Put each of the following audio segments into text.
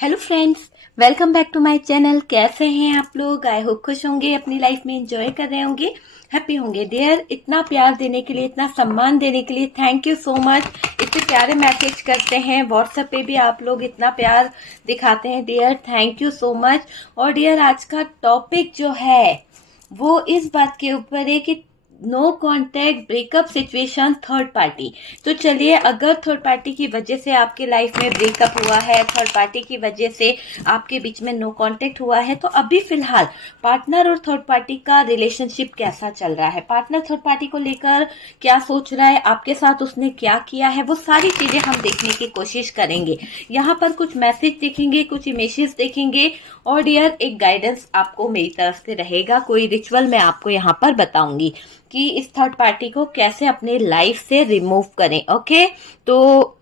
Hello friends, welcome back to my channel. कैसे हैं आप लोग? आई होप खुश होंगे, अपनी लाइफ में एंजॉय कर रहे होंगे, हैप्पी होंगे। डियर, इतना प्यार देने के लिए, इतना सम्मान देने के लिए थैंक यू सो मच। इतने प्यारे मैसेज करते हैं, व्हाट्सएप पे भी आप लोग इतना प्यार दिखाते हैं। Dear, thank you so much. और डियर, आज का टॉपिक जो है वो इस बात के ऊपर है कि no contact breakup situation third party. तो चलिए, अगर थर्ड पार्टी की वजह से आपके लाइफ में ब्रेकअप हुआ है, थर्ड पार्टी की वजह से आपके बीच में नो कॉन्टेक्ट हुआ है, तो अभी फिलहाल पार्टनर और थर्ड पार्टी का रिलेशनशिप कैसा चल रहा है, पार्टनर थर्ड पार्टी को लेकर क्या सोच रहा है, आपके साथ उसने क्या किया है, वो सारी चीजें हम देखने की कोशिश करेंगे। यहाँ पर कुछ मैसेज देखेंगे, कुछ इमेजेस देखेंगे और डियर एक गाइडेंस आपको मेरी तरफ से रहेगा। कोई रिचुअल मैं आपको यहाँ पर बताऊंगी कि इस थर्ड पार्टी को कैसे अपने लाइफ से रिमूव करें। ओके, तो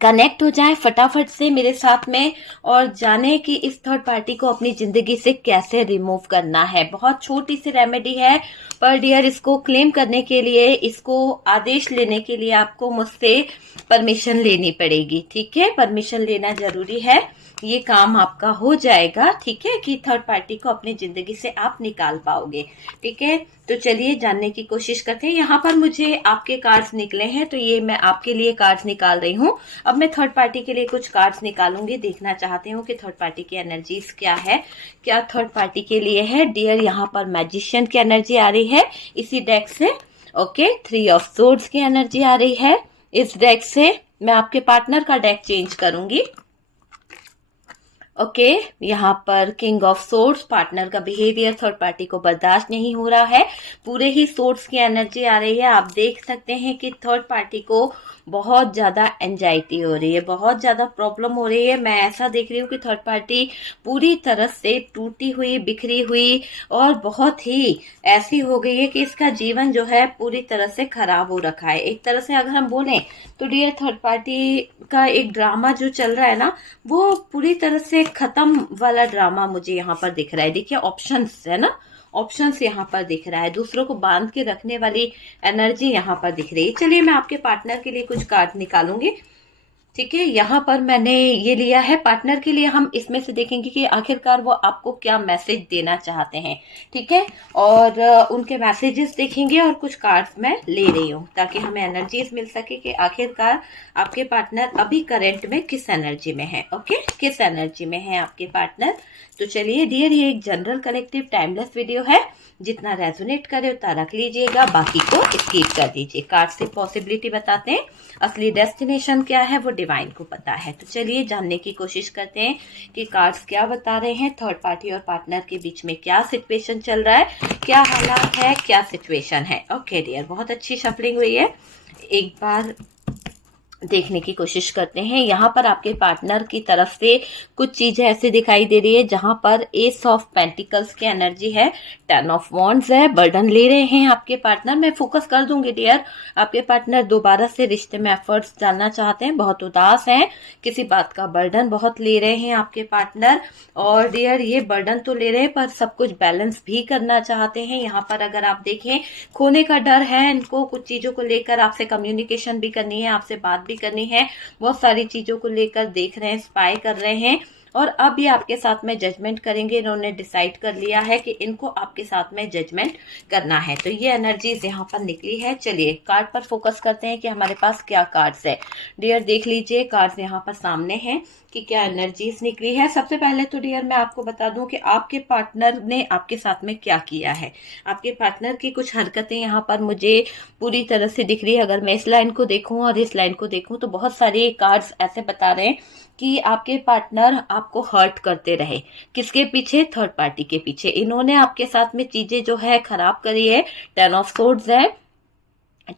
कनेक्ट हो जाएं फटाफट से मेरे साथ में और जाने कि इस थर्ड पार्टी को अपनी जिंदगी से कैसे रिमूव करना है। बहुत छोटी सी रेमेडी है, पर डियर इसको क्लेम करने के लिए, इसको आदेश लेने के लिए आपको मुझसे परमिशन लेनी पड़ेगी। ठीक है, परमिशन लेना जरूरी है। ये काम आपका हो जाएगा, ठीक है, कि थर्ड पार्टी को अपनी जिंदगी से आप निकाल पाओगे। ठीक है, तो चलिए जानने की कोशिश करते हैं। यहाँ पर मुझे आपके कार्ड्स निकले हैं, तो ये मैं आपके लिए कार्ड्स निकाल रही हूँ। अब मैं थर्ड पार्टी के लिए कुछ कार्ड्स निकालूंगी, देखना चाहती हूँ कि थर्ड पार्टी की एनर्जीज क्या है, क्या थर्ड पार्टी के लिए है। डियर, यहाँ पर मैजिशियन की एनर्जी आ रही है इसी डेक से। ओके, 3 ऑफ सोर्ड्स की एनर्जी आ रही है इस डेक से। मैं आपके पार्टनर का डेक चेंज करूंगी। ओके, यहाँ पर किंग ऑफ सोर्ड्स, पार्टनर का बिहेवियर थर्ड पार्टी को बर्दाश्त नहीं हो रहा है। पूरे ही सोर्ड्स की एनर्जी आ रही है। आप देख सकते हैं कि थर्ड पार्टी को बहुत ज्यादा एंजाइटी हो रही है, बहुत ज्यादा प्रॉब्लम हो रही है। मैं ऐसा देख रही हूँ कि थर्ड पार्टी पूरी तरह से टूटी हुई, बिखरी हुई और बहुत ही ऐसी हो गई है कि इसका जीवन जो है पूरी तरह से खराब हो रखा है। एक तरह से अगर हम बोलें तो डियर, थर्ड पार्टी का एक ड्रामा जो चल रहा है ना, वो पूरी तरह से खत्म वाला ड्रामा मुझे यहाँ पर दिख रहा है। देखिए, ऑप्शंस है ना, ऑप्शंस यहाँ पर दिख रहा है, दूसरों को बांध के रखने वाली एनर्जी यहाँ पर दिख रही है। चलिए, मैं आपके पार्टनर के लिए कुछ कार्ड निकालूंगी। ठीक है, यहाँ पर मैंने ये लिया है पार्टनर के लिए। हम इसमें से देखेंगे कि आखिरकार वो आपको क्या मैसेज देना चाहते हैं। ठीक है, और उनके मैसेजेस देखेंगे और कुछ कार्ड्स मैं ले रही हूँ ताकि हमें एनर्जीज मिल सके कि आखिरकार आपके पार्टनर अभी करंट में किस एनर्जी में है। ओके, किस एनर्जी में है आपके पार्टनर। तो चलिए डियर, ये एक जनरल कलेक्टिव टाइमलेस वीडियो है, जितना रेजोनेट करे उतना रख लीजिएगा, बाकी को स्किप कर दीजिए। कार्ड से पॉसिबिलिटी बताते हैं, असली डेस्टिनेशन क्या है वो डिवाइन को पता है। तो चलिए जानने की कोशिश करते हैं कि कार्ड्स क्या बता रहे हैं। थर्ड पार्टी और पार्टनर के बीच में क्या सिचुएशन चल रहा है, क्या हालात है, क्या सिचुएशन है। ओके डियर, बहुत अच्छी शफलिंग हुई है। एक बार देखने की कोशिश करते हैं। यहाँ पर आपके पार्टनर की तरफ से कुछ चीजें ऐसी दिखाई दे रही है जहां पर एस ऑफ पेंटिकल्स की एनर्जी है, 10 ऑफ वॉन्ड्स है, बर्डन ले रहे हैं आपके पार्टनर। मैं फोकस कर दूंगी डियर, आपके पार्टनर दोबारा से रिश्ते में एफर्ट्स डालना चाहते हैं, बहुत उदास हैं, किसी बात का बर्डन बहुत ले रहे हैं आपके पार्टनर। और डियर, ये बर्डन तो ले रहे हैं पर सब कुछ बैलेंस भी करना चाहते हैं। यहाँ पर अगर आप देखें, खोने का डर है इनको, कुछ चीजों को लेकर आपसे कम्युनिकेशन भी करनी है, आपसे बात भी करनी है, बहुत सारी चीजों को लेकर देख रहे हैं, स्पाई कर रहे हैं। और अब ये आपके साथ में जजमेंट करेंगे। इन्होंने डिसाइड कर लिया है कि इनको आपके साथ में जजमेंट करना है। तो ये एनर्जीज यहाँ पर निकली है। चलिए कार्ड पर फोकस करते हैं कि हमारे पास क्या कार्ड्स है। डियर देख लीजिए, कार्ड्स यहाँ पर सामने हैं कि क्या एनर्जीज निकली है। सबसे पहले तो डियर मैं आपको बता दूं कि आपके पार्टनर ने आपके साथ में क्या किया है। आपके पार्टनर की कुछ हरकतें यहाँ पर मुझे पूरी तरह से दिख रही है। अगर मैं इस लाइन को देखूं और इस लाइन को देखूं तो बहुत सारे कार्ड्स ऐसे बता रहे हैं कि आपके पार्टनर आपको हर्ट करते रहे। किसके पीछे? थर्ड पार्टी के पीछे। इन्होंने आपके साथ में चीजें जो है खराब करी है। 10 ऑफ सोर्ड्स है,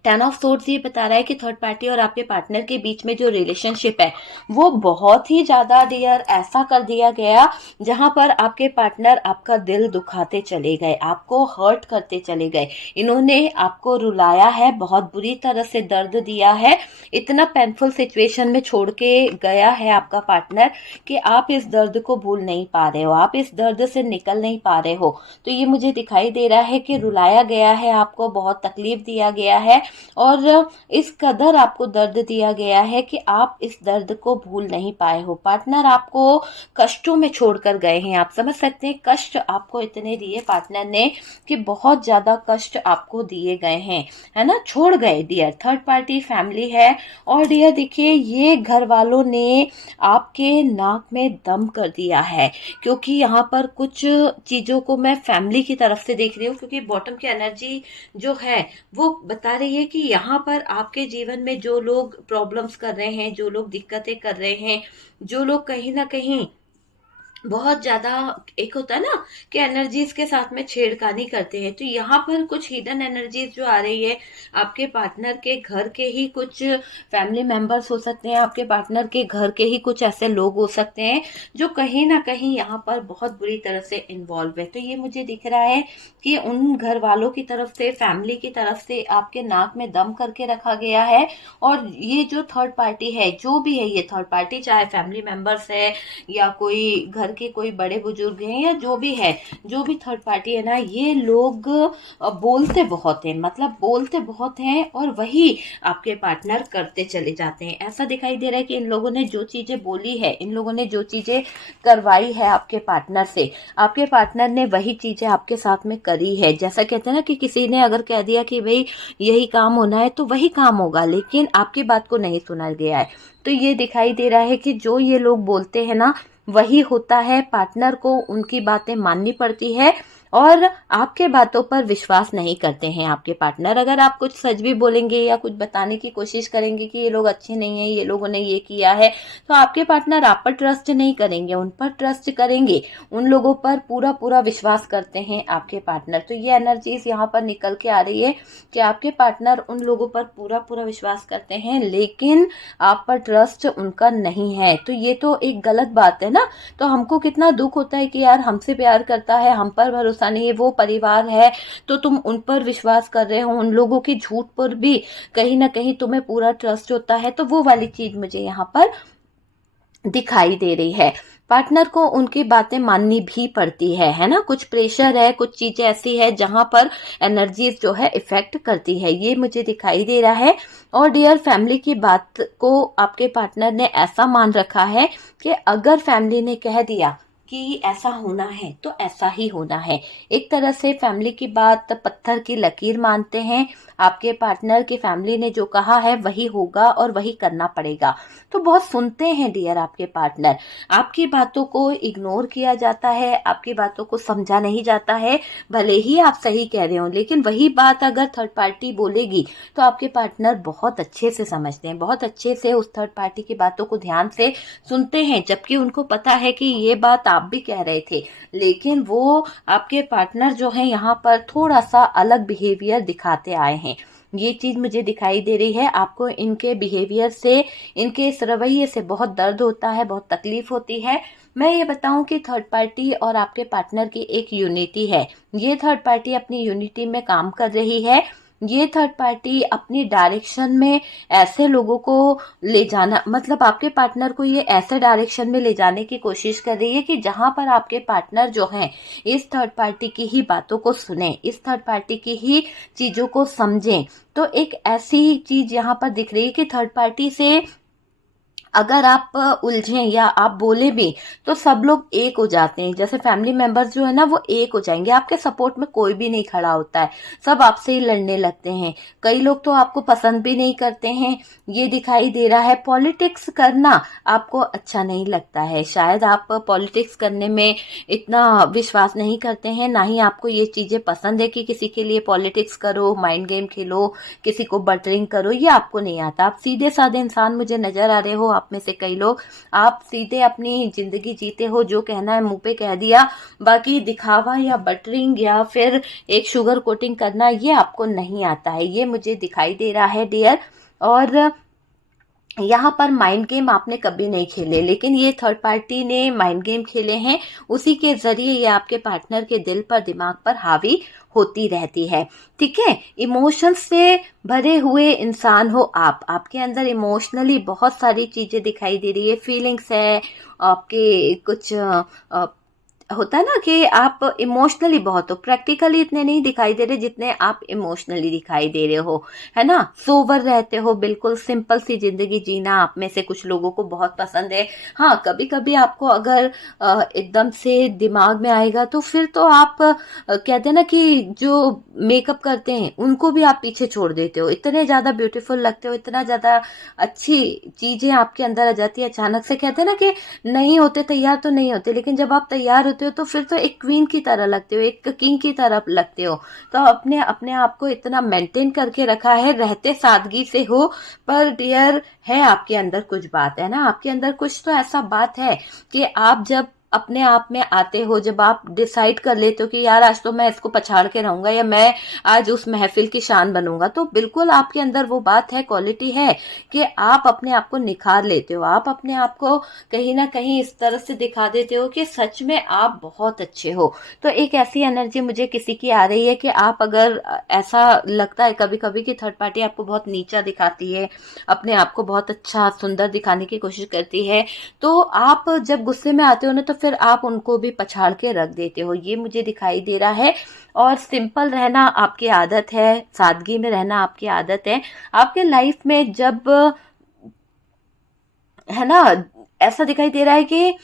10 ऑफ सोर्ड्स ये बता रहा है कि थर्ड पार्टी और आपके पार्टनर के बीच में जो रिलेशनशिप है वो बहुत ही ज्यादा डियर ऐसा कर दिया गया जहां पर आपके पार्टनर आपका दिल दुखाते चले गए, आपको हर्ट करते चले गए। इन्होंने आपको रुलाया है, बहुत बुरी तरह से दर्द दिया है, इतना पेनफुल सिचुएशन में छोड़ के गया है आपका पार्टनर कि आप इस दर्द को भूल नहीं पा रहे हो, आप इस दर्द से निकल नहीं पा रहे हो। तो ये मुझे दिखाई दे रहा है कि रुलाया गया है, आपको बहुत तकलीफ दिया गया है, है और इस कदर आपको दर्द दिया गया है कि आप इस दर्द को भूल नहीं पाए हो। पार्टनर आपको कष्टों में छोड़कर गए हैं। आप समझ सकते हैं, कष्ट आपको इतने दिए पार्टनर ने कि बहुत ज्यादा कष्ट आपको दिए गए हैं, है ना, छोड़ गए डियर। थर्ड पार्टी फैमिली है और डियर देखिए ये घर वालों ने आपके नाक में दम कर दिया है, क्योंकि यहाँ पर कुछ चीजों को मैं फैमिली की तरफ से देख रही हूँ, क्योंकि बॉटम की एनर्जी जो है वो बता रही है कि यहाँ पर आपके जीवन में जो लोग प्रॉब्लम्स कर रहे हैं, जो लोग दिक्कतें कर रहे हैं, जो लोग कहीं ना कहीं बहुत ज्यादा, एक होता है ना कि एनर्जीज के साथ में छेड़खानी करते हैं, तो यहाँ पर कुछ हिडन एनर्जीज जो आ रही है, आपके पार्टनर के घर के ही कुछ फैमिली मेंबर्स हो सकते हैं, आपके पार्टनर के घर के ही कुछ ऐसे लोग हो सकते हैं जो कहीं ना कहीं यहाँ पर बहुत बुरी तरह से इन्वॉल्व है। तो ये मुझे दिख रहा है कि उन घर वालों की तरफ से, फैमिली की तरफ से आपके नाक में दम करके रखा गया है। और ये जो थर्ड पार्टी है, जो भी है ये थर्ड पार्टी, चाहे फैमिली मेंबर्स है या कोई घर के कोई बड़े बुजुर्ग हैं या जो भी है, जो भी थर्ड पार्टी है ना, ये लोग बोलते बहुत हैं, मतलब बोलते बहुत हैं और वही आपके पार्टनर करते चले जाते हैं। ऐसा दिखाई दे रहा है कि इन लोगों ने जो चीजें बोली है, इन लोगों ने जो चीजें करवाई है आपके पार्टनर से, आपके पार्टनर ने वही चीजें आपके साथ में करी है। जैसा कहते हैं ना कि किसी ने अगर कह दिया कि भाई यही काम होना है तो वही काम होगा, लेकिन आपकी बात को नहीं सुना गया है। तो ये दिखाई दे रहा है कि जो ये लोग बोलते हैं ना वही होता है। पार्टनर को उनकी बातें माननी पड़ती है और आपके बातों पर विश्वास नहीं करते हैं आपके पार्टनर। अगर आप कुछ सच भी बोलेंगे या कुछ बताने की कोशिश करेंगे कि ये लोग अच्छे नहीं है, ये लोगों ने ये किया है, तो आपके पार्टनर आप पर ट्रस्ट नहीं करेंगे, उन पर ट्रस्ट करेंगे, उन लोगों पर पूरा पूरा विश्वास करते हैं आपके पार्टनर। तो ये एनर्जीज यहाँ पर निकल के आ रही है कि आपके पार्टनर उन लोगों पर पूरा पूरा विश्वास करते हैं, लेकिन आप पर ट्रस्ट उनका नहीं है। तो ये तो एक गलत बात है ना। तो हमको कितना दुख होता है कि यार हमसे प्यार करता है, हम पर भरोसा नहीं है, वो परिवार है, तो तुम उन पर विश्वास कर रहे हो, उन लोगों की झूठ पर भी कहीं ना कहीं तुम्हें पूरा ट्रस्ट होता है। तो वो वाली चीज मुझे यहाँ पर दिखाई दे रही है। पार्टनर को उनकी बातें माननी भी पड़ती है ना। कुछ प्रेशर है, कुछ चीजें ऐसी है जहां पर एनर्जीज जो है इफेक्ट करती है, ये मुझे दिखाई दे रहा है। और डियर फैमिली की बात को आपके पार्टनर ने ऐसा मान रखा है कि अगर फैमिली ने कह दिया कि ऐसा होना है तो ऐसा ही होना है। एक तरह से फैमिली की बात पत्थर की लकीर मानते हैं। आपके पार्टनर की फैमिली ने जो कहा है वही होगा और वही करना पड़ेगा। तो बहुत सुनते हैं डियर आपके पार्टनर, आपकी बातों को इग्नोर किया जाता है, आपकी बातों को समझा नहीं जाता है। भले ही आप सही कह रहे हो, लेकिन वही बात अगर थर्ड पार्टी बोलेगी तो आपके पार्टनर बहुत अच्छे से समझते हैं, बहुत अच्छे से उस थर्ड पार्टी की बातों को ध्यान से सुनते हैं, जबकि उनको पता है कि ये बात आप भी कह रहे थे, लेकिन वो आपके पार्टनर जो है यहाँ पर थोड़ा सा अलग बिहेवियर दिखाते आए हैं। ये चीज मुझे दिखाई दे रही है। आपको इनके बिहेवियर से, इनके इस रवैये से बहुत दर्द होता है, बहुत तकलीफ होती है। मैं ये बताऊं कि थर्ड पार्टी और आपके पार्टनर की एक यूनिटी है। ये थर्ड पार्टी अपनी यूनिटी में काम कर रही है। ये थर्ड पार्टी अपनी डायरेक्शन में ऐसे लोगों को ले जाना, मतलब आपके पार्टनर को ये ऐसे डायरेक्शन में ले जाने की कोशिश कर रही है कि जहां पर आपके पार्टनर जो हैं इस थर्ड पार्टी की ही बातों को सुने, इस थर्ड पार्टी की ही चीजों को समझें। तो एक ऐसी चीज यहाँ पर दिख रही है कि थर्ड पार्टी से अगर आप उलझें या आप बोले भी तो सब लोग एक हो जाते हैं। जैसे फैमिली मेंबर्स जो है ना वो एक हो जाएंगे, आपके सपोर्ट में कोई भी नहीं खड़ा होता है, सब आपसे ही लड़ने लगते हैं। कई लोग तो आपको पसंद भी नहीं करते हैं, ये दिखाई दे रहा है। पॉलिटिक्स करना आपको अच्छा नहीं लगता है, शायद आप पॉलिटिक्स करने में इतना विश्वास नहीं करते हैं, ना ही आपको ये चीजें पसंद है कि किसी के लिए पॉलिटिक्स करो, माइंड गेम खेलो, किसी को बटरिंग करो, ये आपको नहीं आता। आप सीधे साधे इंसान मुझे नजर आ रहे हो। आप में से कई लोग, आप सीधे अपनी जिंदगी जीते हो, जो कहना है मुंह पे कह दिया, बाकी दिखावा या बटरिंग या फिर एक शुगर कोटिंग करना ये आपको नहीं आता है, ये मुझे दिखाई दे रहा है डियर। और यहाँ पर माइंड गेम आपने कभी नहीं खेले, लेकिन ये थर्ड पार्टी ने माइंड गेम खेले हैं, उसी के जरिए ये आपके पार्टनर के दिल पर, दिमाग पर हावी होती रहती है। ठीक है, इमोशंस से भरे हुए इंसान हो आप, आपके अंदर इमोशनली बहुत सारी चीजें दिखाई दे रही है, फीलिंग्स है आपके, कुछ होता है ना कि आप इमोशनली बहुत हो, प्रैक्टिकली इतने नहीं दिखाई दे रहे जितने आप इमोशनली दिखाई दे रहे हो, है ना। सोबर रहते हो, बिल्कुल सिंपल सी जिंदगी जीना आप में से कुछ लोगों को बहुत पसंद है। हाँ, कभी कभी आपको अगर एकदम से दिमाग में आएगा तो फिर तो आप कहते हैं ना कि जो मेकअप करते हैं उनको भी आप पीछे छोड़ देते हो, इतने ज्यादा ब्यूटीफुल लगते हो, इतना ज्यादा अच्छी चीजें आपके अंदर आ जाती है अचानक से। कहते हैं ना कि नहीं होते तैयार तो नहीं होते, लेकिन जब आप तैयार होते हो तो फिर तो एक क्वीन की तरह लगते हो, एक किंग की तरह लगते हो। तो अपने अपने आप को इतना मेंटेन करके रखा है, रहते सादगी से हो, पर डियर है आपके अंदर कुछ बात है ना, आपके अंदर कुछ तो ऐसा बात है कि आप जब अपने आप में आते हो, जब आप डिसाइड कर लेते हो कि यार आज तो मैं इसको पछाड़ के रहूंगा या मैं आज उस महफिल की शान बनूंगा, तो बिल्कुल आपके अंदर वो बात है, क्वालिटी है कि आप अपने आप को निखार लेते हो, आप अपने आप को कहीं ना कहीं इस तरह से दिखा देते हो कि सच में आप बहुत अच्छे हो। तो एक ऐसी एनर्जी मुझे किसी की आ रही है कि आप अगर ऐसा लगता है कभी कभी कि थर्ड पार्टी आपको बहुत नीचा दिखाती है, अपने आप को बहुत अच्छा सुंदर दिखाने की कोशिश करती है, तो आप जब गुस्से में आते हो ना तो फिर आप उनको भी पछाड़ के रख देते हो, ये मुझे दिखाई दे रहा है। और सिंपल रहना आपकी आदत है, सादगी में रहना आपकी आदत है। आपके लाइफ में जब, है ना, ऐसा दिखाई दे रहा है कि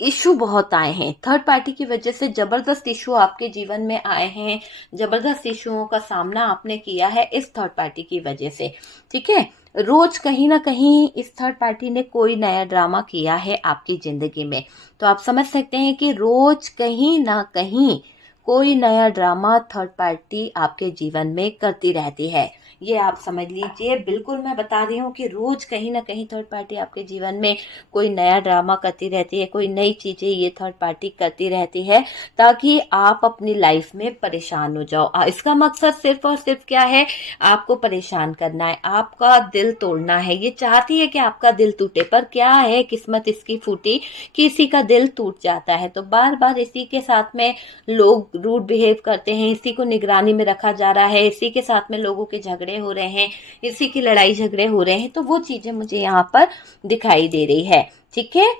इशू बहुत आए हैं थर्ड पार्टी की वजह से, जबरदस्त इशू आपके जीवन में आए हैं, जबरदस्त इशुओं का सामना आपने किया है इस थर्ड पार्टी की वजह से। ठीक है, रोज कहीं ना कहीं इस थर्ड पार्टी ने कोई नया ड्रामा किया है आपकी जिंदगी में। तो आप समझ सकते हैं कि रोज कहीं ना कहीं कोई नया ड्रामा थर्ड पार्टी आपके जीवन में करती रहती है, ये आप समझ लीजिए। बिल्कुल मैं बता रही हूँ कि रोज कहीं ना कहीं थर्ड पार्टी आपके जीवन में कोई नया ड्रामा करती रहती है, कोई नई चीजें ये थर्ड पार्टी करती रहती है, ताकि आप अपनी लाइफ में परेशान हो जाओ। इसका मकसद सिर्फ और सिर्फ क्या है, आपको परेशान करना है, आपका दिल तोड़ना है। ये चाहती है कि आपका दिल टूटे, पर क्या है, किस्मत इसकी फूटी कि इसी का दिल टूट जाता है। तो बार बार इसी के साथ में लोग रूड बिहेव करते हैं, इसी को निगरानी में रखा जा रहा है, इसी के साथ में लोगों के झगड़े हो रहे हैं, इसी की लड़ाई झगड़े हो रहे हैं। तो वो चीजें मुझे यहाँ पर दिखाई दे रही है। ठीक है,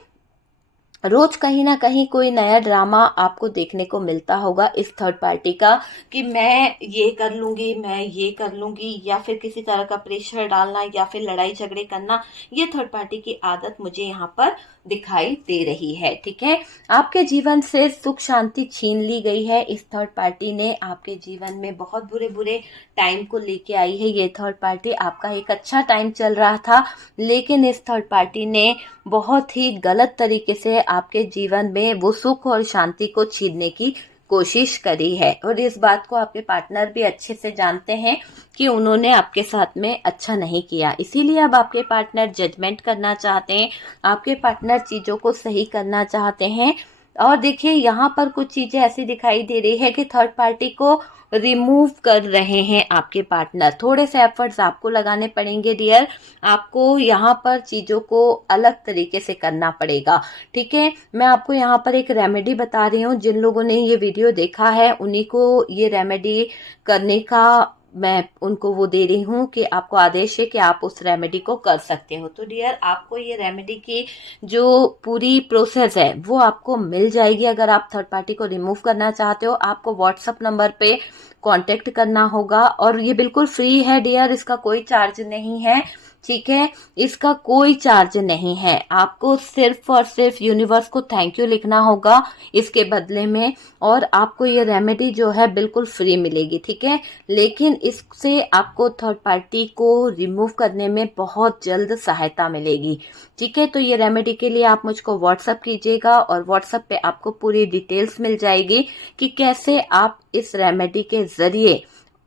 रोज कहीं ना कहीं कोई नया ड्रामा आपको देखने को मिलता होगा इस थर्ड पार्टी का, कि मैं ये कर लूंगी, मैं ये कर लूंगी, या फिर किसी तरह का प्रेशर डालना, या फिर लड़ाई झगड़े करना। ये थर्ड पार्टी की आदत मुझे यहाँ पर दिखाई दे रही है। ठीक है, आपके जीवन से सुख शांति छीन ली गई है इस थर्ड पार्टी ने, आपके जीवन में बहुत बुरे बुरे टाइम को लेके आई है ये थर्ड पार्टी। आपका एक अच्छा टाइम चल रहा था, लेकिन इस थर्ड पार्टी ने बहुत ही गलत तरीके से आपके जीवन में वो सुख और शांति को छीनने की कोशिश करी है। और इस बात को आपके पार्टनर भी अच्छे से जानते हैं कि उन्होंने आपके साथ में अच्छा नहीं किया, इसीलिए अब आपके पार्टनर जजमेंट करना चाहते हैं, आपके पार्टनर चीजों को सही करना चाहते हैं। और देखिए यहाँ पर कुछ चीजें ऐसी दिखाई दे रही है कि थर्ड पार्टी को रिमूव कर रहे हैं आपके पार्टनर। थोड़े से एफर्ट्स आपको लगाने पड़ेंगे डियर, आपको यहाँ पर चीजों को अलग तरीके से करना पड़ेगा। ठीक है, मैं आपको यहाँ पर एक रेमेडी बता रही हूँ, जिन लोगों ने ये वीडियो देखा है उन्हीं को ये रेमेडी करने का मैं उनको वो दे रही हूँ कि आपको आदेश है कि आप उस रेमेडी को कर सकते हो। तो डियर, आपको ये रेमेडी की जो पूरी प्रोसेस है वो आपको मिल जाएगी। अगर आप थर्ड पार्टी को रिमूव करना चाहते हो, आपको व्हाट्सएप नंबर पे कांटेक्ट करना होगा, और ये बिल्कुल फ्री है डियर, इसका कोई चार्ज नहीं है। ठीक है, इसका कोई चार्ज नहीं है, आपको सिर्फ और सिर्फ यूनिवर्स को थैंक यू लिखना होगा इसके बदले में, और आपको ये रेमेडी जो है बिल्कुल फ्री मिलेगी। ठीक है, लेकिन इससे आपको थर्ड पार्टी को रिमूव करने में बहुत जल्द सहायता मिलेगी। ठीक है, तो ये रेमेडी के लिए आप मुझको व्हाट्सअप कीजिएगा, और व्हाट्सअप पे आपको पूरी डिटेल्स मिल जाएगी कि कैसे आप इस रेमेडी के जरिए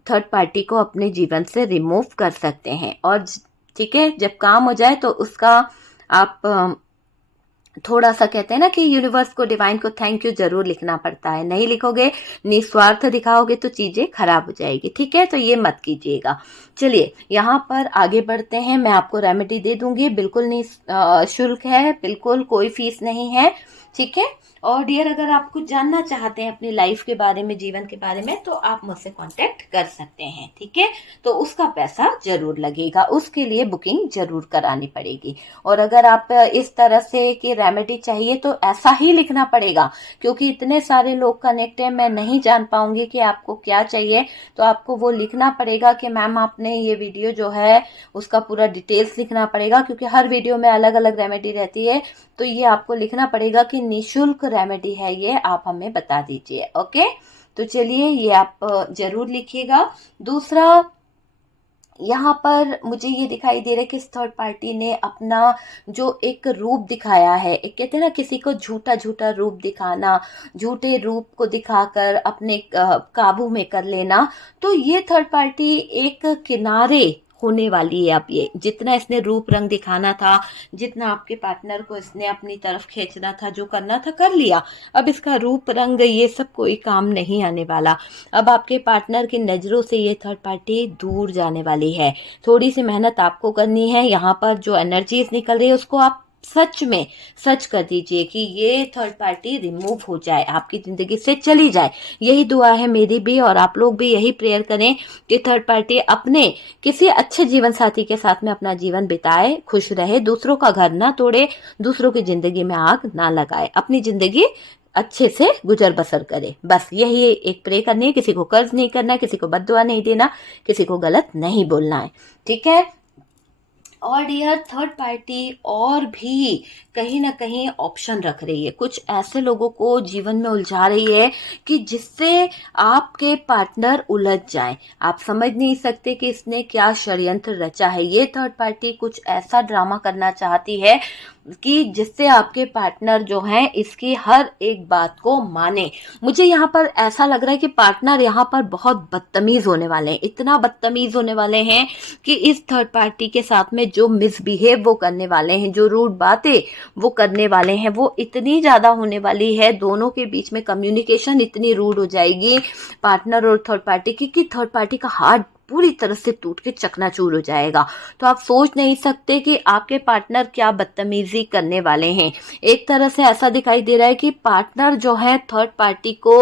थर्ड पार्टी को अपने जीवन से रिमूव कर सकते हैं। और ठीक है, जब काम हो जाए तो उसका आप थोड़ा सा कहते हैं ना कि यूनिवर्स को, डिवाइन को थैंक यू जरूर लिखना पड़ता है, नहीं लिखोगे, निस्वार्थ दिखाओगे तो चीजें खराब हो जाएगी। ठीक है, तो ये मत कीजिएगा। चलिए यहाँ पर आगे बढ़ते हैं, मैं आपको रेमेडी दे दूंगी, बिल्कुल शुल्क है, बिल्कुल कोई फीस नहीं है। ठीक है। और डियर, अगर आप कुछ जानना चाहते हैं अपनी लाइफ के बारे में, जीवन के बारे में, तो आप मुझसे कांटेक्ट कर सकते हैं, ठीक है। तो उसका पैसा जरूर लगेगा, उसके लिए बुकिंग जरूर करानी पड़ेगी। और अगर आप इस तरह से कि रेमेडी चाहिए तो ऐसा ही लिखना पड़ेगा, क्योंकि इतने सारे लोग कनेक्ट हैं, मैं नहीं जान पाऊंगी कि आपको क्या चाहिए। तो आपको वो लिखना पड़ेगा कि मैम आपने ये वीडियो जो है उसका पूरा डिटेल्स लिखना पड़ेगा, क्योंकि हर वीडियो में अलग अलग रेमेडी रहती है। तो ये आपको लिखना पड़ेगा कि निशुल्क रेमेडी है ये, आप हमें बता दीजिए। ओके, तो चलिए ये आप जरूर लिखिएगा। दूसरा, यहाँ पर मुझे ये दिखाई दे रहा है कि इस थर्ड पार्टी ने अपना जो एक रूप दिखाया है, एक कहते हैं ना किसी को झूठा झूठा रूप दिखाना, झूठे रूप को दिखाकर अपने काबू में कर लेना। तो ये थर्ड पार्टी एक किनारे होने वाली है। अब ये जितना इसने रूप रंग दिखाना था, जितना आपके पार्टनर को इसने अपनी तरफ खींचना था, जो करना था कर लिया। अब इसका रूप रंग ये सब कोई काम नहीं आने वाला। अब आपके पार्टनर की नजरों से ये थर्ड पार्टी दूर जाने वाली है। थोड़ी सी मेहनत आपको करनी है। यहाँ पर जो एनर्जीज निकल रही है उसको आप सच में सच कर दीजिए कि ये थर्ड पार्टी रिमूव हो जाए, आपकी जिंदगी से चली जाए। यही दुआ है मेरी भी, और आप लोग भी यही प्रेयर करें कि थर्ड पार्टी अपने किसी अच्छे जीवन साथी के साथ में अपना जीवन बिताए, खुश रहे, दूसरों का घर ना तोड़े, दूसरों की जिंदगी में आग ना लगाए, अपनी जिंदगी अच्छे से गुजर बसर करे। बस यही एक प्रे करनी है। किसी को कर्ज नहीं करना है, किसी को बद्दुआ नहीं देना, किसी को गलत नहीं बोलना है, ठीक है। और डियर, थर्ड पार्टी और भी कहीं ना कहीं ऑप्शन रख रही है, कुछ ऐसे लोगों को जीवन में उलझा रही है कि जिससे आपके पार्टनर उलझ जाए। आप समझ नहीं सकते कि इसने क्या षड्यंत्र रचा है। ये थर्ड पार्टी कुछ ऐसा ड्रामा करना चाहती है कि जिससे आपके पार्टनर जो हैं इसकी हर एक बात को माने। मुझे यहाँ पर ऐसा लग रहा है कि पार्टनर यहाँ पर बहुत बदतमीज होने वाले हैं, इतना बदतमीज होने वाले हैं कि इस थर्ड पार्टी के साथ में जो मिसबिहेव वो करने वाले हैं, जो रूड बातें वो करने वाले हैं, वो इतनी ज्यादा होने वाली है। दोनों के बीच में कम्युनिकेशन इतनी रूड हो जाएगी पार्टनर और थर्ड पार्टी की, कि थर्ड पार्टी का हार्ट पूरी तरह से टूट के चकनाचूर हो जाएगा। तो आप सोच नहीं सकते कि आपके पार्टनर क्या बदतमीजी करने वाले हैं। एक तरह से ऐसा दिखाई दे रहा है कि पार्टनर जो है थर्ड पार्टी को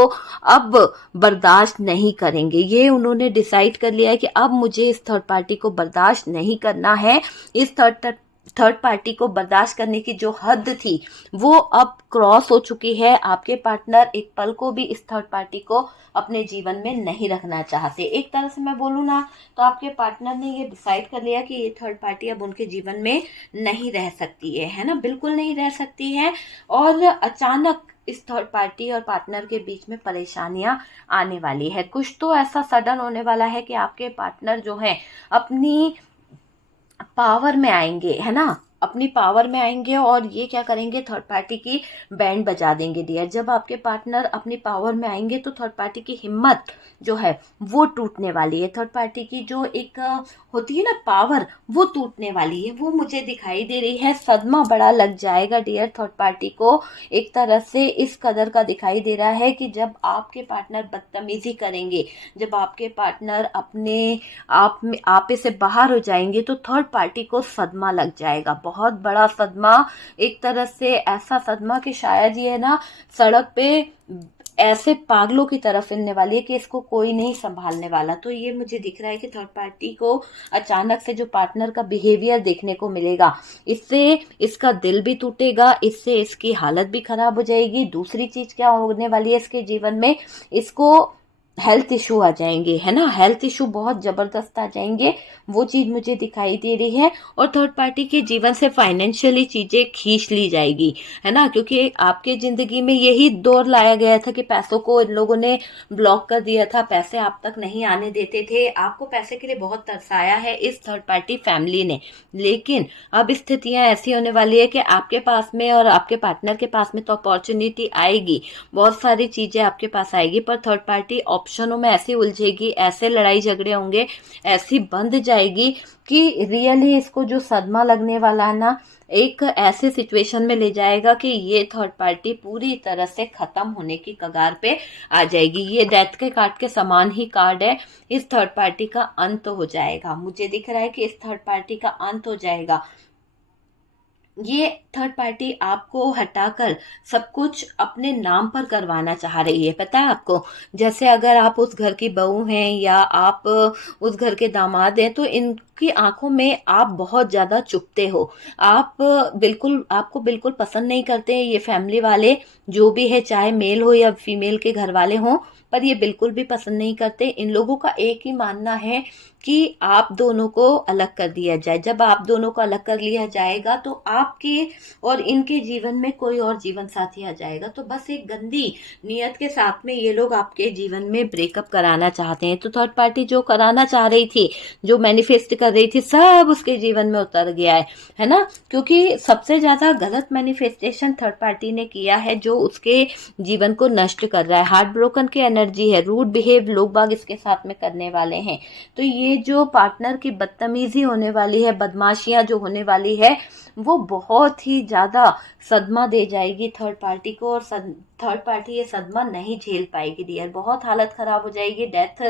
अब बर्दाश्त नहीं करेंगे। ये उन्होंने डिसाइड कर लिया है कि अब मुझे इस थर्ड पार्टी को बर्दाश्त नहीं करना है। इस थर्ड पार्टी को बर्दाश्त करने की जो हद थी वो अब क्रॉस हो चुकी है। आपके पार्टनर एक पल को भी इस थर्ड पार्टी को अपने जीवन में नहीं रखना चाहते। एक तरह से मैं बोलूँ ना, तो आपके पार्टनर ने ये डिसाइड कर लिया कि ये थर्ड पार्टी अब उनके जीवन में नहीं रह सकती है ना, बिल्कुल नहीं रह सकती है। और अचानक इस थर्ड पार्टी और पार्टनर के बीच में परेशानियां आने वाली है। कुछ तो ऐसा सडन होने वाला है कि आपके पार्टनर जो है अपनी पावर में आएंगे, है ना, अपनी पावर में आएंगे और ये क्या करेंगे, थर्ड पार्टी की बैंड बजा देंगे डियर। जब आपके पार्टनर अपनी पावर में आएंगे तो थर्ड पार्टी की हिम्मत जो है वो टूटने वाली है। थर्ड पार्टी की जो एक होती है ना पावर, वो टूटने वाली है, वो मुझे दिखाई दे रही है। सदमा बड़ा लग जाएगा डियर थर्ड पार्टी को। एक तरह से इस कदर का दिखाई दे रहा है कि जब आपके पार्टनर बदतमीजी करेंगे, जब आपके पार्टनर अपने आपे से बाहर हो जाएंगे, तो थर्ड पार्टी को सदमा लग जाएगा, बहुत बड़ा सदमा। एक तरह से ऐसा सदमा कि शायद ये ना सड़क पे ऐसे पागलों की तरफ फिरने वाली है कि इसको कोई नहीं संभालने वाला। तो ये मुझे दिख रहा है कि थर्ड पार्टी को अचानक से जो पार्टनर का बिहेवियर देखने को मिलेगा, इससे इसका दिल भी टूटेगा, इससे इसकी हालत भी खराब हो जाएगी। दूसरी चीज क्या होने वाली है इसके जीवन में, इसको हेल्थ इशू आ जाएंगे, है ना, हेल्थ इशू बहुत जबरदस्त आ जाएंगे, वो चीज मुझे दिखाई दे रही है। और थर्ड पार्टी के जीवन से फाइनेंशियली चीजें खींच ली जाएगी, है ना, क्योंकि आपके जिंदगी में यही दौर लाया गया था कि पैसों को इन लोगों ने ब्लॉक कर दिया था, पैसे आप तक नहीं आने देते थे, आपको पैसे के लिए बहुत तरसाया है इस थर्ड पार्टी फैमिली ने। लेकिन अब स्थितियां ऐसी होने वाली है कि आपके पास में और आपके पार्टनर के पास में तो अपॉर्चुनिटी आएगी, बहुत सारी चीजें आपके पास आएगी, पर थर्ड पार्टी ऑप्शनों में ऐसी उलझेगी, ऐसे लड़ाई झगड़े होंगे, ऐसी बंध जाएगी कि रियली इसको जो सदमा लगने वाला है ना, एक ऐसे सिचुएशन में ले जाएगा कि ये थर्ड पार्टी पूरी तरह से खत्म होने की कगार पे आ जाएगी। ये डेथ के कार्ड के समान ही कार्ड है, इस थर्ड पार्टी का अंत हो जाएगा। मुझे दिख रहा है कि इस थर्ड पार्टी का अंत हो जाएगा। ये थर्ड पार्टी आपको हटाकर सब कुछ अपने नाम पर करवाना चाह रही है, पता है आपको। जैसे अगर आप उस घर की बहू हैं या आप उस घर के दामाद हैं, तो इनकी आंखों में आप बहुत ज्यादा चुभते हो। आप बिल्कुल, आपको बिल्कुल पसंद नहीं करते ये फैमिली वाले, जो भी है, चाहे मेल हो या फीमेल के घर वाले हों, पर ये बिल्कुल भी पसंद नहीं करते। इन लोगों का एक ही मानना है कि आप दोनों को अलग कर दिया जाए। जब आप दोनों को अलग कर लिया जाएगा तो आपके और इनके जीवन में कोई और जीवन साथी आ जाएगा। तो बस एक गंदी नियत के साथ में ये लोग आपके जीवन में ब्रेकअप कराना चाहते हैं। तो थर्ड पार्टी जो कराना चाह रही थी, जो मैनिफेस्ट कर रही थी, सब उसके जीवन में उतर गया है ना। क्योंकि सबसे ज्यादा गलत मैनिफेस्टेशन थर्ड पार्टी ने किया है, जो उसके जीवन को नष्ट कर रहा है। हार्ट ब्रोकन की एनर्जी है, रूड बिहेव लोग बाग इसके साथ में करने वाले हैं। तो ये जो पार्टनर की बदतमीजी होने वाली है, बदमाशियां जो होने वाली है, वो बहुत ही ज्यादा सदमा दे जाएगी थर्ड पार्टी को। और थर्ड पार्टी ये सदमा नहीं झेल पाएगी डियर, बहुत हालत खराब हो जाएगी, डेथ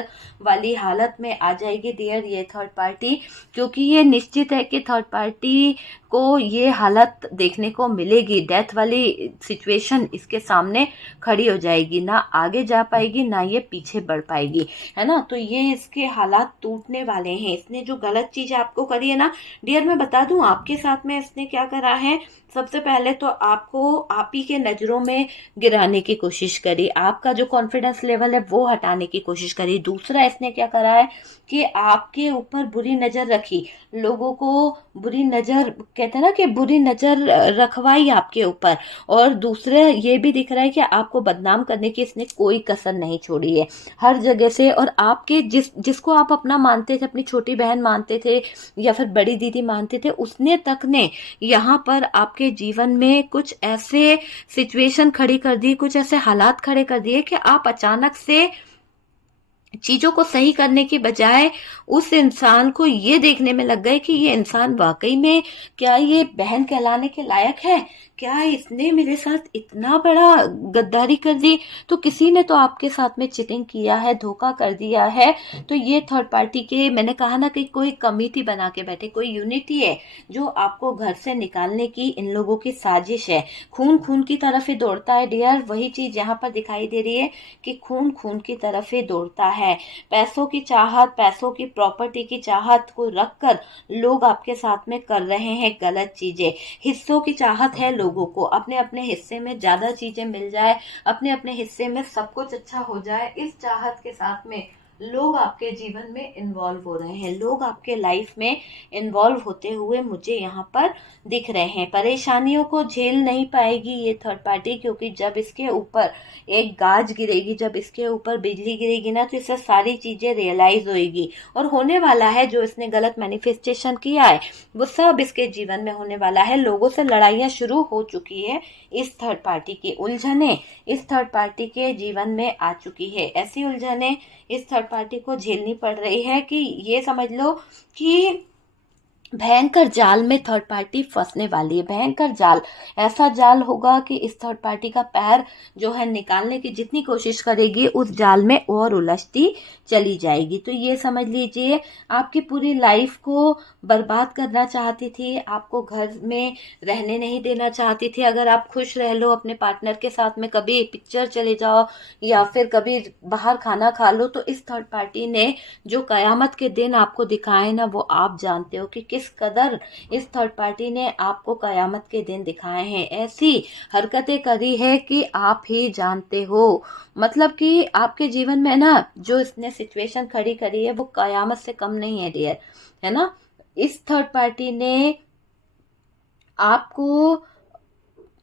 वाली हालत में आ जाएगी डियर ये थर्ड पार्टी। क्योंकि ये निश्चित है कि थर्ड पार्टी को ये हालत देखने को मिलेगी, डेथ वाली सिचुएशन इसके सामने खड़ी हो जाएगी, ना आगे जा पाएगी ना ये पीछे बढ़ पाएगी, है ना। तो ये इसके हालात टूटने वाले हैं। इसने जो गलत चीज आपको करी है ना डियर, मैं बता दूं आपके साथ में इसने क्या करा है। सबसे पहले तो आपको आप ही के नजरों में गिराने की कोशिश करी, आपका जो कॉन्फिडेंस लेवल है वो हटाने की कोशिश करी। दूसरा इसने क्या करा है कि आपके ऊपर बुरी नजर रखी, लोगों को बुरी नजर, कहते हैं ना कि बुरी नजर रखवाई आपके ऊपर। और दूसरे ये भी दिख रहा है कि आपको बदनाम करने की इसने कोई कसर नहीं छोड़ी है हर जगह से। और आपके जिसको आप अपना मानते थे, अपनी छोटी बहन मानते थे या फिर बड़ी दीदी मानते थे, उसने तक ने यहाँ पर आपके जीवन में कुछ ऐसे सिचुएशन खड़ी कर दी, कुछ ऐसे हालात खड़े कर दिए कि आप अचानक से चीजों को सही करने के बजाय उस इंसान को ये देखने में लग गए कि ये इंसान वाकई में क्या ये बहन कहलाने के लायक है, क्या इसने मेरे साथ इतना बड़ा गद्दारी कर दी। तो किसी ने तो आपके साथ में चिटिंग किया है, धोखा कर दिया है। तो ये थर्ड पार्टी के, मैंने कहा ना कि कोई कमिटी बना के बैठे, कोई यूनिटी है जो आपको घर से निकालने की इन लोगों की साजिश है। खून खून की तरफ ही दौड़ता है डियर, वही चीज यहाँ पर दिखाई दे रही है कि खून खून की तरफ ही दौड़ता है। पैसों की चाहत, पैसों की प्रॉपर्टी की चाहत को रखकर लोग आपके साथ में कर रहे हैं गलत चीजें। हिस्सों की चाहत है लोगों को, अपने अपने हिस्से में ज्यादा चीजें मिल जाए, अपने अपने हिस्से में सब कुछ अच्छा हो जाए, इस चाहत के साथ में लोग आपके जीवन में इन्वॉल्व हो रहे हैं। लोग आपके लाइफ में इन्वॉल्व होते हुए मुझे यहाँ पर दिख रहे हैं। परेशानियों को झेल नहीं पाएगी ये थर्ड पार्टी, क्योंकि जब इसके ऊपर एक गाज गिरेगी, जब इसके ऊपर बिजली गिरेगी ना, तो इससे सारी चीजें रियलाइज होएगी और होने वाला है। जो इसने गलत मैनिफेस्टेशन किया है वो सब इसके जीवन में होने वाला है। लोगों से लड़ाइयां शुरू हो चुकी है, इस थर्ड पार्टी की उलझने इस थर्ड पार्टी के जीवन में आ चुकी है। ऐसी उलझने इस थर्ड पार्टी को झेलनी पड़ रही है कि ये समझ लो कि भयंकर जाल में थर्ड पार्टी फंसने वाली है। भयंकर जाल, ऐसा जाल होगा कि इस थर्ड पार्टी का पैर जो है निकालने की जितनी कोशिश करेगी, उस जाल में और उलझती चली जाएगी। तो ये समझ लीजिए, आपकी पूरी लाइफ को बर्बाद करना चाहती थी, आपको घर में रहने नहीं देना चाहती थी। अगर आप खुश रह लो अपने पार्टनर के साथ में, कभी पिक्चर चले जाओ या फिर कभी बाहर खाना खा लो, तो इस थर्ड पार्टी ने जो कयामत के दिन आपको दिखाए ना, वो आप जानते हो कि किस कदर इस थर्ड पार्टी ने आपको कयामत के दिन दिखाए हैं। ऐसी हरकतें करी है कि आप ही जानते हो। मतलब कि आपके जीवन में ना जो इसने सिचुएशन खड़ी करी है वो कयामत से कम नहीं है डियर, है ना। इस थर्ड पार्टी ने आपको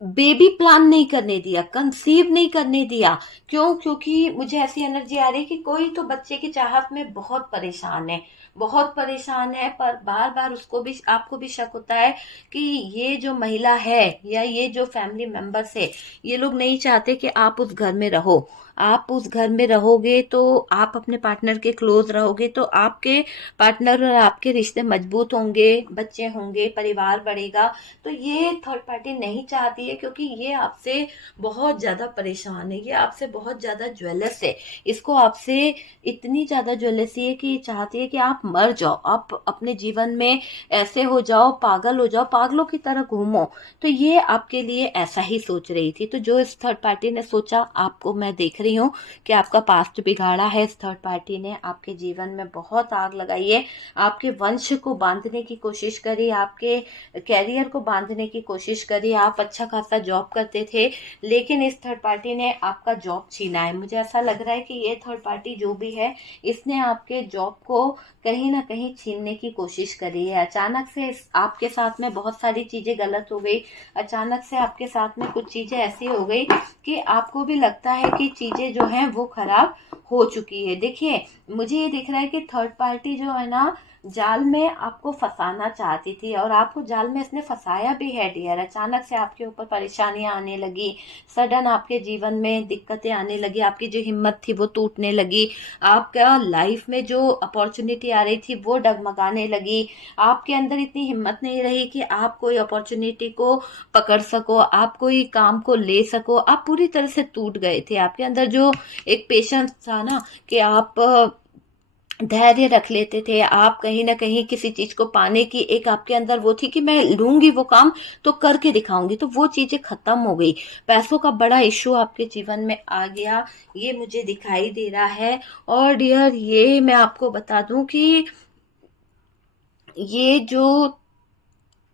बेबी प्लान नहीं करने दिया, कंसीव नहीं करने दिया। क्यों? क्योंकि मुझे ऐसी एनर्जी आ रही है कि कोई तो बच्चे की चाहत में बहुत परेशान है, बहुत परेशान है, पर बार बार उसको भी, आपको भी शक होता है कि ये जो महिला है या ये जो फैमिली मेंबर्स है, ये लोग नहीं चाहते कि आप उस घर में रहो। आप उस घर में रहोगे तो आप अपने पार्टनर के क्लोज रहोगे तो आपके पार्टनर और आपके रिश्ते मजबूत होंगे, बच्चे होंगे, परिवार बढ़ेगा। तो ये थर्ड पार्टी नहीं चाहती है, क्योंकि ये आपसे बहुत ज़्यादा परेशान है, ये आपसे बहुत ज़्यादा ज्वेलस है। इसको आपसे इतनी ज़्यादा ज्वेलसी है कि ये चाहती है कि आप मर जाओ, आप अपने जीवन में ऐसे हो जाओ, पागल हो जाओ, पागलों की तरह घूमो। तो ये आपके लिए ऐसा ही सोच रही थी। तो जो इस थर्ड पार्टी ने सोचा, आपको मैं देख रही हूँ कि आपका पास्ट बिगाड़ा है इस थर्ड पार्टी ने, आपके जीवन में बहुत आग लगाई है, आपके वंश को बांधने की कोशिश करी, आपके कैरियर को बांधने की कोशिश करी। आप अच्छा खासा जॉब करते थे, लेकिन इस थर्ड पार्टी ने आपका जॉब छीना है। मुझे ऐसा लग रहा है कि ये थर्ड पार्टी जो भी है, इसने आपके जॉब को कहीं ना कहीं छीनने की कोशिश करी है। अचानक से आपके साथ में बहुत सारी चीजें गलत हो गई, अचानक से आपके साथ में कुछ चीजें ऐसी हो गई कि आपको भी लगता है कि चीजें जो हैं वो खराब हो चुकी है। देखिए, मुझे ये दिख रहा है कि थर्ड पार्टी जो है ना, जाल में आपको फंसाना चाहती थी, और आपको जाल में इसने फंसाया भी है डियर। अचानक से आपके ऊपर परेशानियां आने लगी, सडन आपके जीवन में दिक्कतें आने लगी, आपकी जो हिम्मत थी वो टूटने लगी, आपका लाइफ में जो अपॉर्चुनिटी आ रही थी वो डगमगाने लगी। आपके अंदर इतनी हिम्मत नहीं रही कि आप कोई अपॉर्चुनिटी को पकड़ सको, आप कोई काम को ले सको, आप पूरी तरह से टूट गए थे। आपके अंदर जो एक पेशेंस था ना, कि आप धैर्य रख लेते थे, आप कहीं ना कहीं किसी चीज को पाने की एक आपके अंदर वो थी कि मैं लूंगी वो काम तो करके दिखाऊंगी, तो वो चीजें खत्म हो गई। पैसों का बड़ा इश्यू आपके जीवन में आ गया, ये मुझे दिखाई दे रहा है। और डियर, ये मैं आपको बता दूं कि ये जो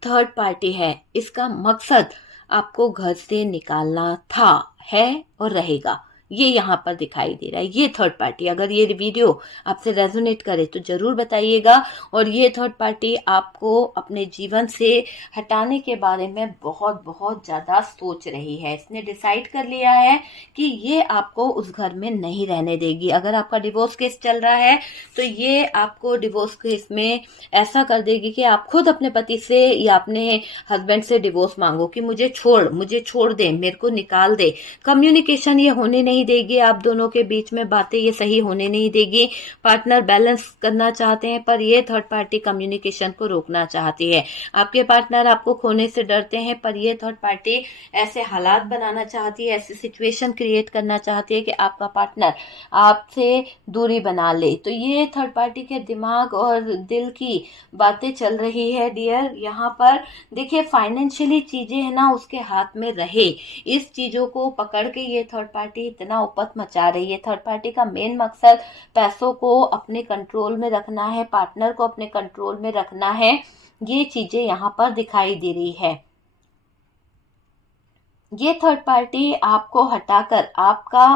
थर्ड पार्टी है, इसका मकसद आपको घर से निकालना था, है और रहेगा। ये यहाँ पर दिखाई दे रहा है। ये थर्ड पार्टी, अगर ये वीडियो आपसे रेजोनेट करे तो जरूर बताइएगा। और ये थर्ड पार्टी आपको अपने जीवन से हटाने के बारे में बहुत बहुत ज्यादा सोच रही है। इसने डिसाइड कर लिया है कि ये आपको उस घर में नहीं रहने देगी। अगर आपका डिवोर्स केस चल रहा है तो ये आपको डिवोर्स केस में ऐसा कर देगी कि आप खुद अपने पति से या अपने हस्बैंड से डिवोर्स मांगो कि मुझे छोड़ दे, मेरे को निकाल दे। कम्युनिकेशन ये होने नहीं देगी, आप दोनों के बीच में बातें ये सही होने नहीं देगी। पार्टनर बैलेंस करना चाहते हैं, पर ये थर्ड पार्टी कम्युनिकेशन को रोकना चाहती है। आपके पार्टनर आपको खोने से डरते हैं, पर ये थर्ड पार्टी ऐसे हालात बनाना चाहती है, ऐसी सिचुएशन क्रिएट करना चाहती है कि आपका पार्टनर आपसे दूरी बना ले। तो ये थर्ड पार्टी के दिमाग और दिल की बातें चल रही है डियर। यहाँ पर देखिए, फाइनेंशियली चीजें है ना उसके हाथ में रहे, इस चीजों को पकड़ के ये थर्ड पार्टी इतना उपत मचा रही है। थर्ड पार्टी का मेन मकसद पैसों को अपने कंट्रोल में रखना है, पार्टनर को अपने कंट्रोल में रखना है। ये चीजें यहाँ पर दिखाई दे रही है। ये थर्ड पार्टी आपको हटाकर आपका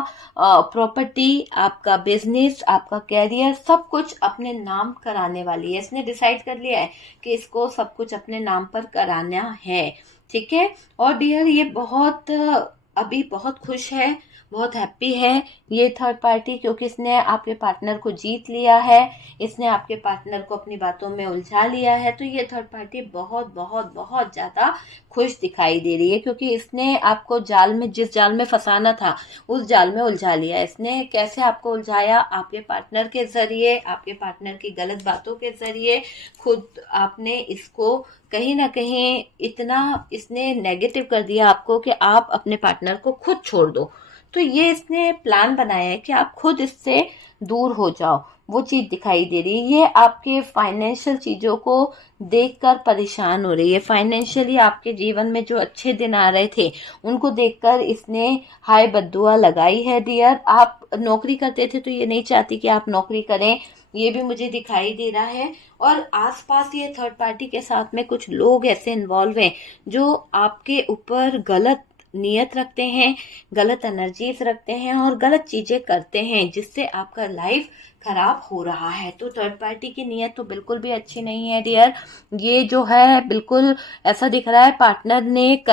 प्रॉपर्टी, आपका बिजनेस, आपका कैरियर, सब कुछ अपने नाम कराने वाली है। इसने डिसाइड कर लिया है कि इसको सब कुछ अपने नाम पर कराना है। ठीक है। और डियर, ये अभी बहुत खुश है, बहुत हैप्पी है ये थर्ड पार्टी, क्योंकि इसने आपके पार्टनर को जीत लिया है, इसने आपके पार्टनर को अपनी बातों में उलझा लिया है। तो ये थर्ड पार्टी बहुत बहुत बहुत ज्यादा खुश दिखाई दे रही है, क्योंकि इसने आपको जिस जाल में फंसाना था उस जाल में उलझा लिया। इसने कैसे आपको उलझाया? आपके पार्टनर के जरिए, आपके पार्टनर की गलत बातों के जरिए। खुद आपने इसको कहीं ना कहीं इतना इसने नेगेटिव कर दिया आपको कि आप अपने पार्टनर को खुद छोड़ दो। तो ये इसने प्लान बनाया है कि आप खुद इससे दूर हो जाओ। वो चीज दिखाई दे रही है। ये आपके फाइनेंशियल चीजों को देखकर परेशान हो रही है। फाइनेंशियली आपके जीवन में जो अच्छे दिन आ रहे थे उनको देखकर इसने हाय बद्दुआ लगाई है डियर। आप नौकरी करते थे तो ये नहीं चाहती कि आप नौकरी करें, ये भी मुझे दिखाई दे रहा है। और आसपास ये थर्ड पार्टी के साथ में कुछ लोग ऐसे इन्वॉल्व हैं जो आपके ऊपर गलत नियत रखते हैं, गलत एनर्जीज रखते हैं और गलत चीजें करते हैं, जिससे आपका लाइफ खराब हो रहा है। तो थर्ड पार्टी की नीयत तो बिल्कुल भी अच्छी नहीं है डियर। ये जो है बिल्कुल ऐसा दिख रहा है पार्टनर ने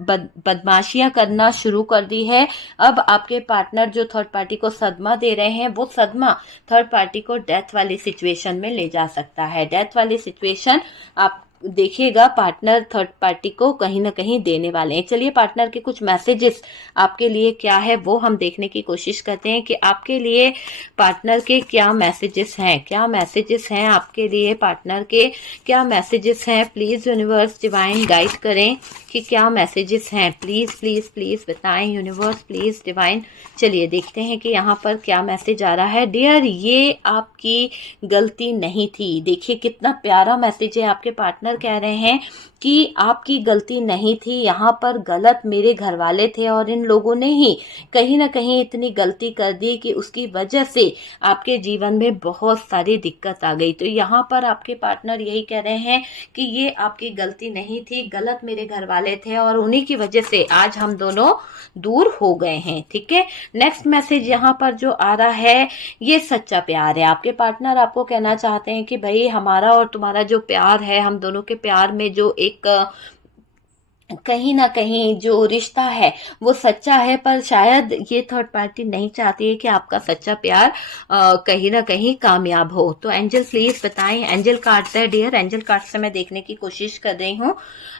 बदमाशियां करना शुरू कर दी है। अब आपके पार्टनर जो थर्ड पार्टी को सदमा दे रहे हैं, वो सदमा थर्ड पार्टी को डेथ वाली सिचुएशन में ले जा सकता है। डेथ वाली सिचुएशन आप देखिएगा पार्टनर थर्ड पार्टी को कहीं ना कहीं देने वाले हैं। चलिए पार्टनर के कुछ मैसेजेस आपके लिए क्या है वो हम देखने की कोशिश करते हैं कि आपके लिए पार्टनर के क्या मैसेजेस हैं, क्या मैसेजेस हैं आपके लिए पार्टनर के, क्या मैसेजेस हैं। प्लीज यूनिवर्स डिवाइन गाइड करें कि क्या मैसेजेस हैं, प्लीज प्लीज प्लीज बताएं यूनिवर्स, प्लीज डिवाइन। चलिए देखते हैं कि यहाँ पर क्या मैसेज आ रहा है। डियर, ये आपकी गलती नहीं थी। देखिए कितना प्यारा मैसेज है। आपके पार्टनर कह रहे हैं कि आपकी गलती नहीं थी, यहाँ पर गलत मेरे घर वाले थे और इन लोगों ने ही कहीं ना कहीं इतनी गलती कर दी कि उसकी वजह से आपके जीवन में बहुत सारी दिक्कत आ गई। तो यहाँ पर आपके पार्टनर यही कह रहे हैं कि ये आपकी गलती नहीं थी, गलत मेरे घर वाले थे और उन्हीं की वजह से आज हम दोनों दूर हो गए हैं। ठीक है, नेक्स्ट मैसेज यहाँ पर जो आ रहा है ये सच्चा प्यार है। आपके पार्टनर आपको कहना चाहते हैं कि भाई हमारा और तुम्हारा जो प्यार है, हम दोनों के प्यार में जो एक कहीं ना कहीं जो रिश्ता है वो सच्चा है, पर शायद ये थर्ड पार्टी नहीं चाहती है कि आपका सच्चा प्यार कहीं ना कहीं कामयाब हो। तो एंजल प्लीज बताएं, एंजल कार्ड्स है डियर, एंजल कार्ड से मैं देखने की कोशिश कर रही हूँ,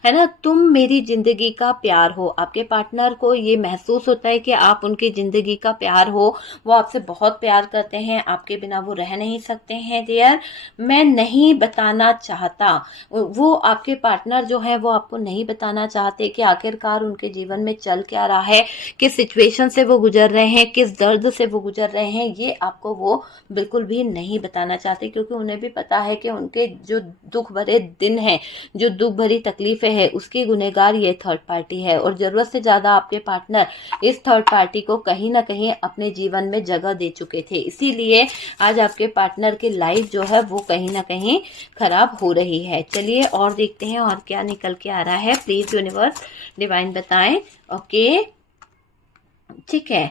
है ना। तुम मेरी जिंदगी का प्यार हो। आपके पार्टनर को ये महसूस होता है कि आप उनकी जिंदगी का प्यार हो, वो आपसे बहुत प्यार करते हैं, आपके बिना वो रह नहीं सकते हैं डियर। मैं नहीं बताना चाहता, वो आपके पार्टनर जो है वो आपको नहीं बताना चाहते कि आखिरकार उनके जीवन में चल क्या रहा है, किस सिचुएशन से वो गुजर रहे हैं, किस दर्द से वो गुजर रहे हैं, ये आपको वो बिल्कुल भी नहीं बताना चाहते, क्योंकि उन्हें भी पता है कि उनके जो दुख भरे दिन हैं, जो दुख भरी तकलीफें हैं, उसकी गुनहगार ये थर्ड पार्टी है। और जरूरत से ज्यादा आपके पार्टनर इस थर्ड पार्टी को कहीं ना कहीं अपने जीवन में जगह दे चुके थे, इसीलिए आज आपके पार्टनर की लाइफ जो है वो कहीं ना कहीं खराब हो रही है। चलिए और देखते हैं और क्या निकल के आ रहा है। प्लीज यूनिवर्स डिवाइन बताएं। ओके, ठीक है,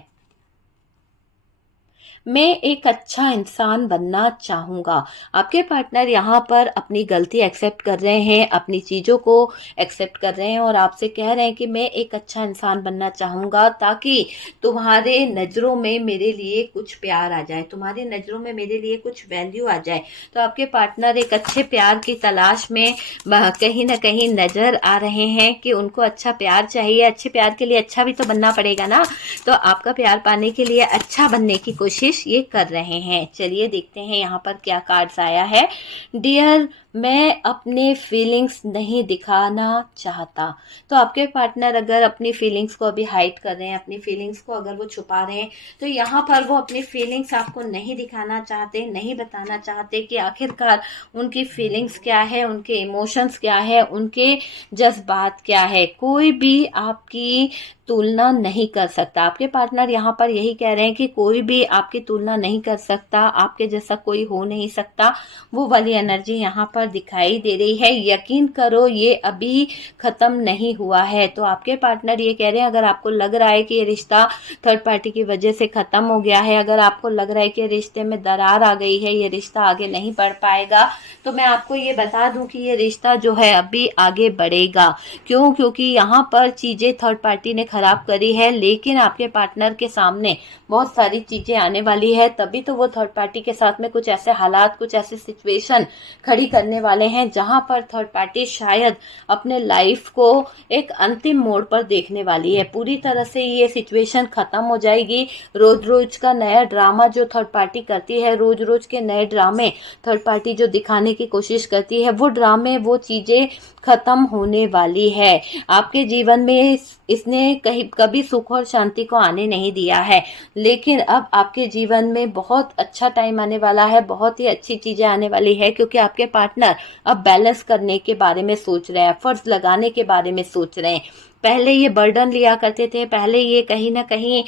मैं एक अच्छा इंसान बनना चाहूँगा। आपके पार्टनर यहाँ पर अपनी गलती एक्सेप्ट कर रहे हैं, अपनी चीज़ों को एक्सेप्ट कर रहे हैं और आपसे कह रहे हैं कि मैं एक अच्छा इंसान बनना चाहूँगा ताकि तुम्हारे नज़रों में मेरे लिए कुछ प्यार आ जाए, तुम्हारी नज़रों में मेरे लिए कुछ वैल्यू आ जाए। तो आपके पार्टनर एक अच्छे प्यार की तलाश में कहीं ना कहीं नज़र आ रहे हैं कि उनको अच्छा प्यार चाहिए। अच्छे प्यार के लिए अच्छा भी तो बनना पड़ेगा ना, तो आपका प्यार पाने के लिए अच्छा बनने की कोशिश ये कर रहे हैं। चलिए देखते हैं यहाँ पर क्या कार्ड्स आया है। डियर, मैं अपने फीलिंग्स नहीं दिखाना चाहता। तो आपके पार्टनर अगर अपनी फीलिंग्स को अभी हाइड कर रहे हैं, अपनी फीलिंग्स को अगर वो छुपा रहे हैं, तो यहाँ पर वो अपनी फीलिंग्स आपको नहीं दिखाना चाहते, नहीं बताना चाहते कि आखिरकार उनकी फीलिंग्स क्या है, उनके इमोशंस क्या है, उनके जज्बात क्या है। कोई भी आपकी तुलना नहीं कर सकता। आपके पार्टनर यहाँ पर यही कह रहे हैं कि कोई भी आपकी तुलना नहीं कर सकता, आपके जैसा कोई हो नहीं सकता। वो वाली एनर्जी यहाँ पर दिखाई दे रही है। यकीन करो ये अभी खत्म नहीं हुआ है। तो आपके पार्टनर ये कह रहे हैं अगर आपको लग रहा है कि ये रिश्ता थर्ड पार्टी की वजह से खत्म हो गया है, अगर आपको लग रहा है कि रिश्ते में दरार आ गई है, ये रिश्ता आगे नहीं बढ़ पाएगा, तो मैं आपको ये बता दूं कि ये रिश्ता जो है अभी आगे बढ़ेगा। क्यों? क्योंकि यहाँ पर चीजें थर्ड पार्टी ने खराब करी है, लेकिन आपके पार्टनर के सामने बहुत सारी चीजें आने वाली है, तभी तो वो थर्ड पार्टी के साथ में कुछ ऐसे हालात, कुछ ऐसे सिचुएशन खड़ी करने वाले हैं जहां पर थर्ड पार्टी शायद अपने लाइफ को एक अंतिम मोड़ पर देखने वाली है। पूरी तरह से ये सिचुएशन खत्म हो जाएगी। रोज रोज का नया ड्रामा जो थर्ड पार्टी करती है, रोज रोज के नए ड्रामे थर्ड पार्टी जो दिखाने की कोशिश करती है, वो ड्रामे, वो चीजें खत्म होने वाली है। आपके जीवन में इसने कभी सुख और शांति को आने नहीं दिया है, लेकिन अब आपके जीवन में बहुत अच्छा टाइम आने वाला है, बहुत ही अच्छी चीजें आने वाली है, क्योंकि आपके पार्टनर अब बैलेंस करने के बारे में सोच रहे हैं, एफर्ट्स लगाने के बारे में सोच रहे हैं। पहले ये बर्डन लिया करते थे, पहले ये कहीं ना कहीं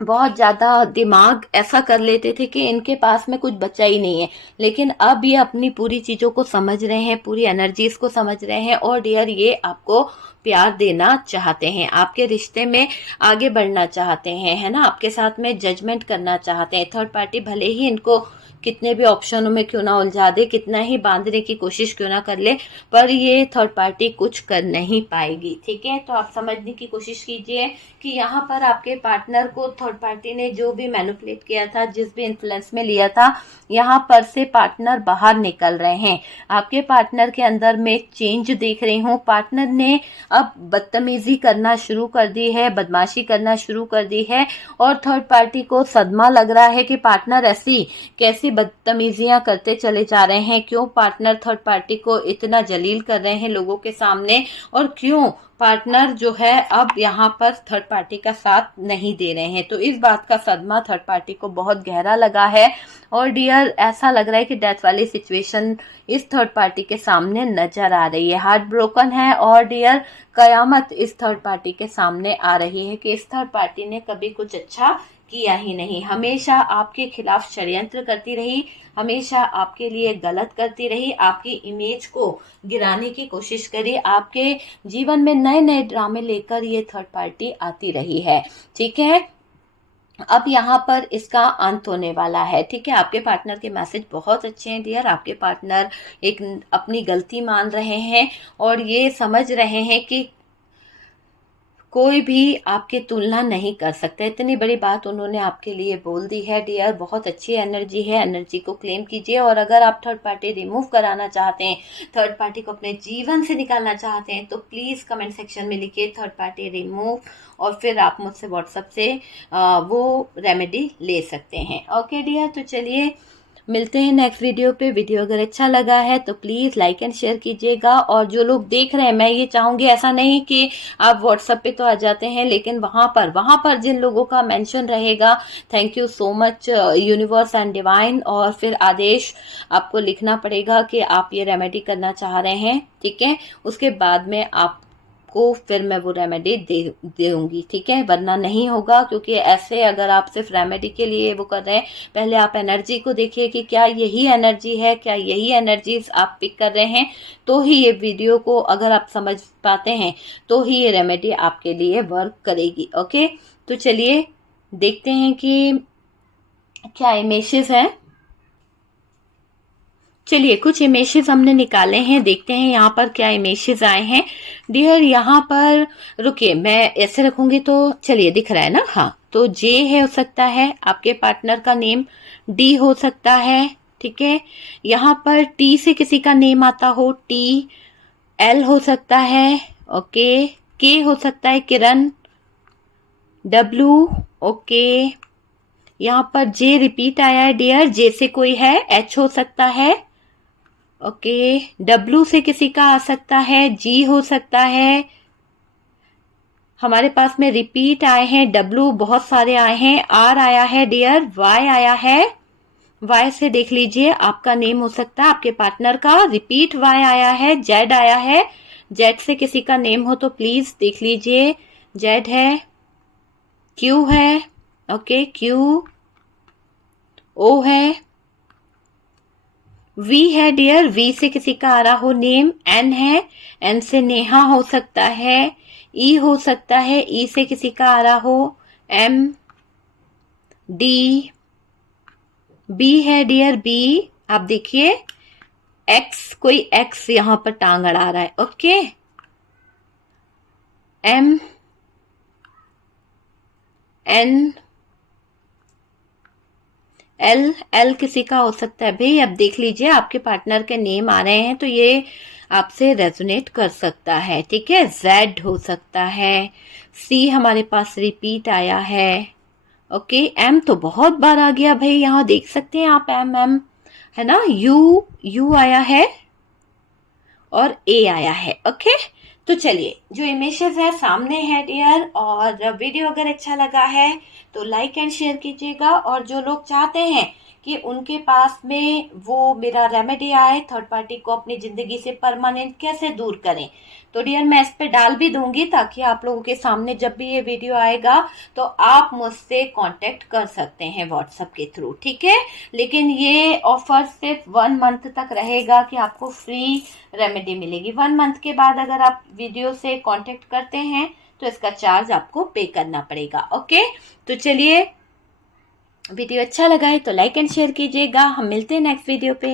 बहुत ज़्यादा दिमाग ऐसा कर लेते थे कि इनके पास में कुछ बचा ही नहीं है, लेकिन अब ये अपनी पूरी चीज़ों को समझ रहे हैं, पूरी एनर्जीज को समझ रहे हैं और डियर ये आपको प्यार देना चाहते हैं, आपके रिश्ते में आगे बढ़ना चाहते हैं, है ना, आपके साथ में जजमेंट करना चाहते हैं। थर्ड पार्टी भले ही इनको कितने भी ऑप्शनों में क्यों ना उलझा दे, कितना ही बांधने की कोशिश क्यों ना कर ले, पर ये थर्ड पार्टी कुछ कर नहीं पाएगी। ठीक है, तो आप समझने की कोशिश कीजिए कि यहाँ पर आपके पार्टनर को थर्ड पार्टी ने जो भी मैनिपुलेट किया था, जिस भी इन्फ्लुएंस में लिया था, यहाँ पर से पार्टनर बाहर निकल रहे हैं। आपके पार्टनर के अंदर में एक चेंज देख रही हूँ। पार्टनर ने अब बदतमीजी करना शुरू कर दी है, बदमाशी करना शुरू कर दी है, और थर्ड पार्टी को सदमा लग रहा है कि पार्टनर ऐसी कैसी बदतमीजियां करते चले जा रहे हैं। क्यों पार्टनर थर्ड पार्टी को इतना जलील कर रहे हैं लोगों के सामने, और क्यों पार्टनर जो है अब यहाँ पर थर्ड पार्टी का साथ नहीं दे रहे हैं। तो इस बात का सदमा थर्ड पार्टी को बहुत गहरा लगा है, और डियर ऐसा लग रहा है कि डेथ वाली सिचुएशन इस थर्ड पार्टी के सामने नजर आ रही है। हार्ट ब्रोकन है, और डियर कयामत इस थर्ड पार्टी के सामने आ रही है कि इस थर्ड पार्टी ने कभी कुछ अच्छा किया ही नहीं, हमेशा आपके खिलाफ षड्यंत्र करती रही, हमेशा आपके लिए गलत करती रही, आपकी इमेज को गिराने की कोशिश करी, आपके जीवन में नए नए ड्रामे लेकर ये थर्ड पार्टी आती रही है। ठीक है, अब यहाँ पर इसका अंत होने वाला है। ठीक है, आपके पार्टनर के मैसेज बहुत अच्छे हैं डियर। आपके पार्टनर एक अपनी गलती मान रहे हैं, और ये समझ रहे हैं कि कोई भी आपकी तुलना नहीं कर सकता। इतनी बड़ी बात उन्होंने आपके लिए बोल दी है डियर। बहुत अच्छी एनर्जी है, एनर्जी को क्लेम कीजिए। और अगर आप थर्ड पार्टी रिमूव कराना चाहते हैं, थर्ड पार्टी को अपने जीवन से निकालना चाहते हैं, तो प्लीज़ कमेंट सेक्शन में लिखिए थर्ड पार्टी रिमूव, और फिर आप मुझसे व्हाट्सएप से वो रेमेडी ले सकते हैं। ओके डियर, तो चलिए मिलते हैं नेक्स्ट वीडियो पे। वीडियो अगर अच्छा लगा है तो प्लीज़ लाइक एंड शेयर कीजिएगा। और जो लोग देख रहे हैं, मैं ये चाहूँगी ऐसा नहीं कि आप व्हाट्सएप पे तो आ जाते हैं, लेकिन वहाँ पर जिन लोगों का मेंशन रहेगा, thank you so much universe and divine, और फिर आदेश आपको लिखना पड़ेगा कि आप ये रेमेडी करना चाह रहे हैं। ठीक है, उसके बाद में आपको फिर मैं वो रेमेडी दूंगी। ठीक है, वरना नहीं होगा, क्योंकि ऐसे अगर आप सिर्फ रेमेडी के लिए वो कर रहे हैं, पहले आप एनर्जी को देखिए कि क्या यही एनर्जी है, क्या यही एनर्जीज आप पिक कर रहे हैं, तो ही ये वीडियो को अगर आप समझ पाते हैं तो ही ये रेमेडी आपके लिए वर्क करेगी। ओके, तो चलिए देखते हैं कि क्या इमेजेस हैं। चलिए कुछ इमेजेस हमने निकाले हैं, देखते हैं यहाँ पर क्या इमेजेस आए हैं डियर। यहाँ पर रुकिए, मैं ऐसे रखूंगी तो चलिए दिख रहा है ना। हाँ, तो जे है, हो सकता है आपके पार्टनर का नेम, डी हो सकता है। ठीक है, यहाँ पर टी से किसी का नेम आता हो, टी, एल हो सकता है, ओके, के हो सकता है, किरण, डब्ल्यू, ओके, यहाँ पर जे रिपीट आया है डियर, जे से कोई है, एच हो सकता है, ओके, डब्ल्यू से किसी का आ सकता है, जी हो सकता है, हमारे पास में रिपीट आए हैं, डब्ल्यू बहुत सारे आए हैं, आर आया है डियर, वाई आया है, वाई से देख लीजिए आपका नेम हो सकता है, आपके पार्टनर का, रिपीट वाई आया है, जेड आया है, जेड से किसी का नेम हो तो प्लीज देख लीजिए, जेड है, क्यू है, ओके, क्यू, ओ है, वी है डियर, वी से किसी का आ रहा हो नेम, एन है, एन से नेहा हो सकता है, ई हो सकता है, ई से किसी का आ रहा हो, एम, डी, बी है डियर, बी, आप देखिए, एक्स, कोई एक्स यहां पर टांग अड़ा रहा है, okay, M, N, L, L किसी का हो सकता है भाई। अब देख लीजिए आपके पार्टनर के नेम आ रहे हैं तो ये आपसे रेजोनेट कर सकता है। ठीक है, जेड हो सकता है, सी हमारे पास रिपीट आया है, ओके, एम तो बहुत बार आ गया भाई, यहाँ देख सकते हैं आप, एम एम है ना, यू, यू आया है, और ए आया है। ओके, तो चलिए जो इमेजेस है सामने है डियर, और वीडियो अगर अच्छा लगा है तो लाइक एंड शेयर कीजिएगा। और जो लोग चाहते हैं कि उनके पास में वो मेरा रेमेडी आए, थर्ड पार्टी को अपनी जिंदगी से परमानेंट कैसे दूर करें, तो डियर मैं इस पे डाल भी दूंगी, ताकि आप लोगों के सामने जब भी ये वीडियो आएगा तो आप मुझसे कांटेक्ट कर सकते हैं व्हाट्सएप के थ्रू। ठीक है, लेकिन ये ऑफर सिर्फ 1 मंथ तक रहेगा कि आपको फ्री रेमेडी मिलेगी। 1 मंथ के बाद अगर आप वीडियो से कांटेक्ट करते हैं तो इसका चार्ज आपको पे करना पड़ेगा। ओके, तो चलिए वीडियो अच्छा लगा है तो लाइक एंड शेयर कीजिएगा। हम मिलते हैं नेक्स्ट वीडियो पे।